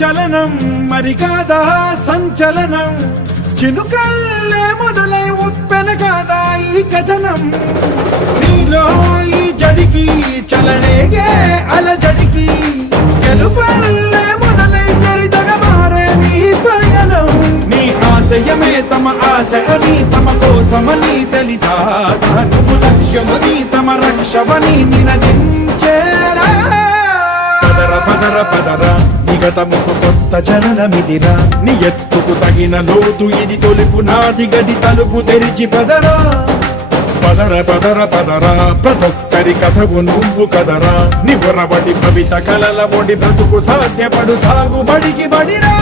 చలనం మరి కాదా సంచలనం చినుకల్లే మొదలై ఉప్పెన కాదా ఈ కథనం నీలో ఈ జడికి చలనేగే అలజడికి గెలుపల్లే మొదలై చరితగా మారే నీ పయనం నీ ఆశయమే తమ ఆశ అని తమ కోసమని తెలిసా నువ్వు లక్ష్యమని తమ రక్షమని నినదించేరా పదర పదర పదర నిగతముకు కొత్త చలనమిదిరా నీ ఎత్తుకు తగిన లోతు ఇది తొలుపు నాది గది తలుపు తెరిచి పదరా పదర పదర పదరా ప్రతొక్కరి కథవు నువ్వు కదరా నివరబడి భవిత కలల బొడి బ్రతుకు సాధ్యపడు సాగుబడికి బడిరా